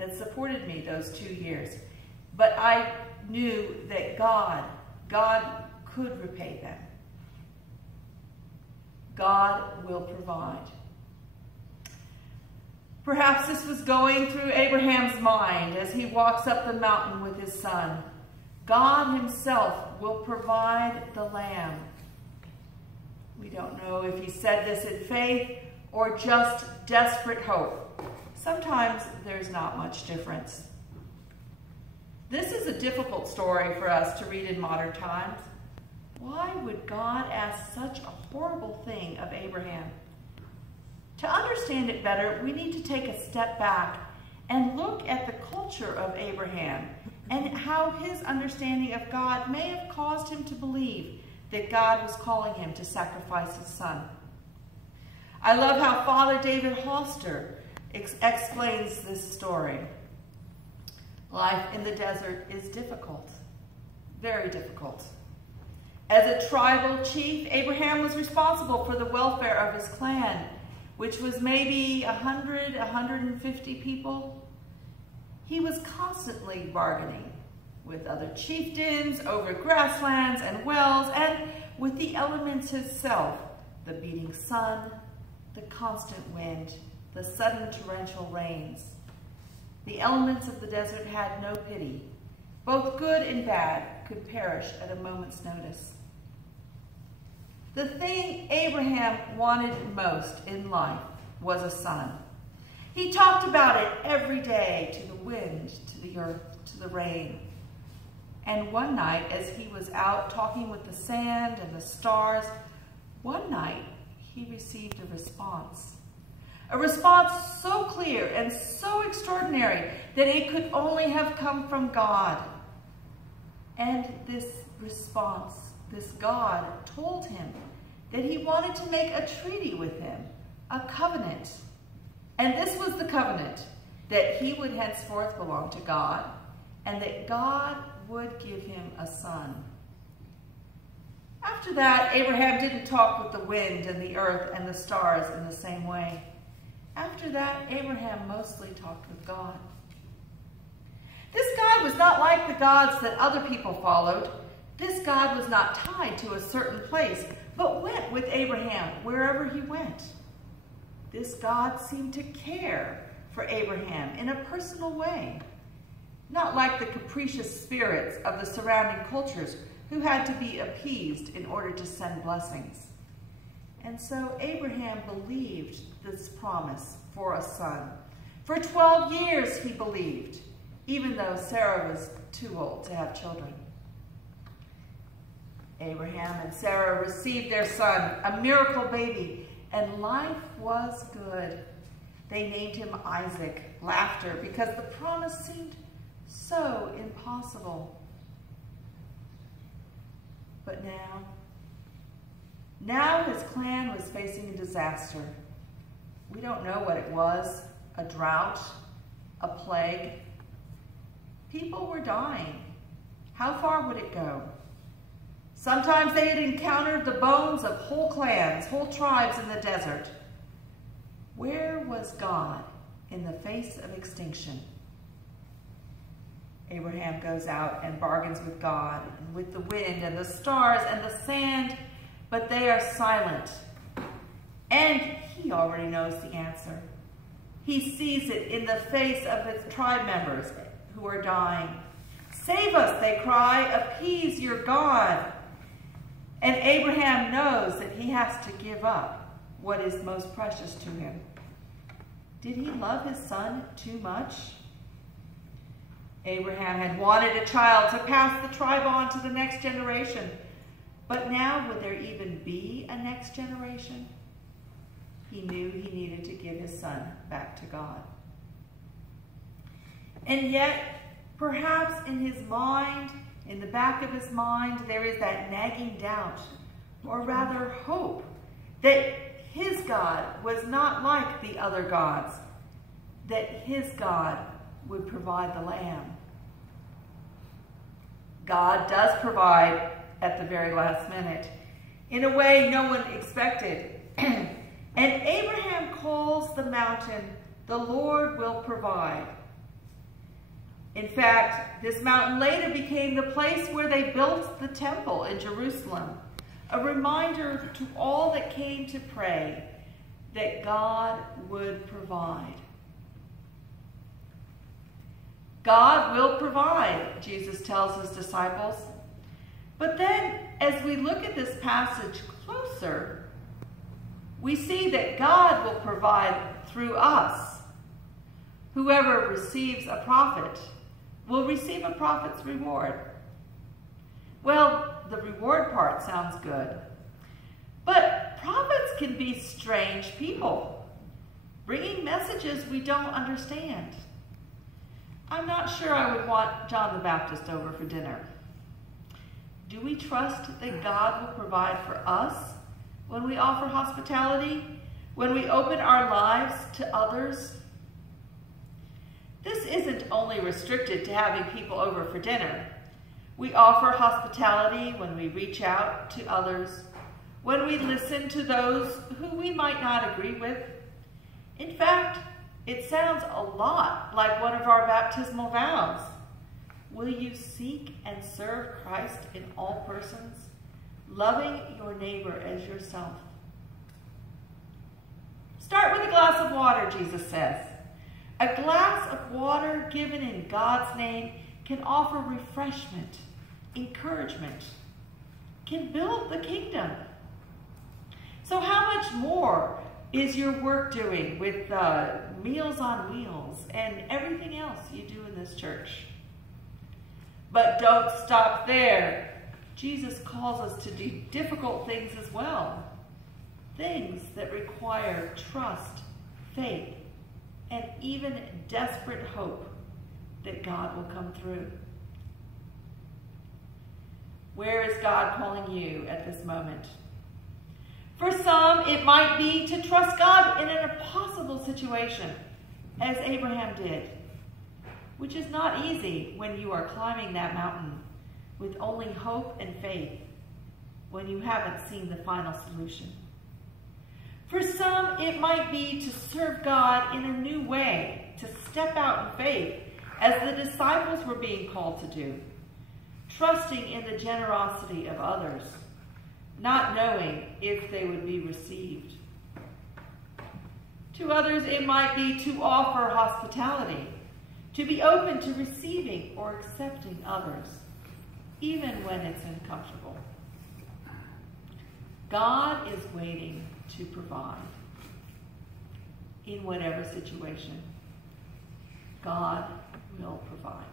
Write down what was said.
that supported me those 2 years. But I knew that God could repay them. God will provide. Perhaps this was going through Abraham's mind as he walks up the mountain with his son. God himself will provide the lamb. We don't know if he said this in faith or just desperate hope. Sometimes there's not much difference. This is a difficult story for us to read in modern times. Why would God ask such a horrible thing of Abraham? To understand it better, we need to take a step back and look at the culture of Abraham and how his understanding of God may have caused him to believe that God was calling him to sacrifice his son. I love how Father David Hoster explains this story. Life in the desert is difficult, very difficult. As a tribal chief, Abraham was responsible for the welfare of his clan, which was maybe 100, 150 people. He was constantly bargaining with other chieftains over grasslands and wells, and with the elements himself, the beating sun, the constant wind, the sudden torrential rains. The elements of the desert had no pity. Both good and bad could perish at a moment's notice. The thing Abraham wanted most in life was a son. He talked about it every day to the wind, to the earth, to the rain. And one night, as he was out talking with the sand and the stars, one night he received a response. A response so clear and so extraordinary that it could only have come from God. And this response, this God, told him that he wanted to make a treaty with him, a covenant. And this was the covenant, that he would henceforth belong to God, and that God would give him a son. After that, Abraham didn't talk with the wind and the earth and the stars in the same way. After that, Abraham mostly talked with God. This God was not like the gods that other people followed. This God was not tied to a certain place, but went with Abraham wherever he went. This God seemed to care for Abraham in a personal way, not like the capricious spirits of the surrounding cultures who had to be appeased in order to send blessings. And so Abraham believed this promise for a son. For 12 years he believed, even though Sarah was too old to have children. Abraham and Sarah received their son, a miracle baby, and life was good. They named him Isaac, laughter, because the promise seemed so impossible. But now his clan was facing a disaster. We don't know what it was, a drought, a plague. People were dying. How far would it go? Sometimes they had encountered the bones of whole clans, whole tribes in the desert. Where was God in the face of extinction? Abraham goes out and bargains with God, and with the wind and the stars and the sand, but they are silent. And he already knows the answer. He sees it in the face of his tribe members who are dying. Save us, they cry, appease your God. And Abraham knows that he has to give up what is most precious to him. Did he love his son too much? Abraham had wanted a child to pass the tribe on to the next generation. But now, would there even be a next generation? He knew he needed to give his son back to God. And yet, perhaps in his mind, in the back of his mind, there is that nagging doubt, or rather hope, that his God was not like the other gods, that his God would provide the lamb. God does provide at the very last minute, in a way no one expected. And Abraham calls the mountain, "The Lord will provide." In fact, this mountain later became the place where they built the temple in Jerusalem, a reminder to all that came to pray that God would provide. God will provide, Jesus tells his disciples. But then, as we look at this passage closer, we see that God will provide through us. Whoever receives a prophet will receive a prophet's reward. Well, the reward part sounds good. But prophets can be strange people, bringing messages we don't understand. I'm not sure I would want John the Baptist over for dinner. Do we trust that God will provide for us when we offer hospitality, when we open our lives to others? This isn't only restricted to having people over for dinner. We offer hospitality when we reach out to others, when we listen to those who we might not agree with. In fact, it sounds a lot like one of our baptismal vows. Will you seek and serve Christ in all persons, loving your neighbor as yourself? Start with a glass of water, Jesus says. A glass of water given in God's name can offer refreshment, encouragement, can build the kingdom. So how much more is your work doing with Meals on Wheels and everything else you do in this church? But don't stop there. Jesus calls us to do difficult things as well. Things that require trust, faith, and even desperate hope that God will come through. Where is God calling you at this moment? For some, it might be to trust God in an impossible situation, as Abraham did, which is not easy when you are climbing that mountain with only hope and faith, when you haven't seen the final solution. For some, it might be to serve God in a new way, to step out in faith, as the disciples were being called to do, trusting in the generosity of others, not knowing if they would be received. To others, it might be to offer hospitality, to be open to receiving or accepting others, even when it's uncomfortable. God is waiting to provide. In whatever situation, God will provide.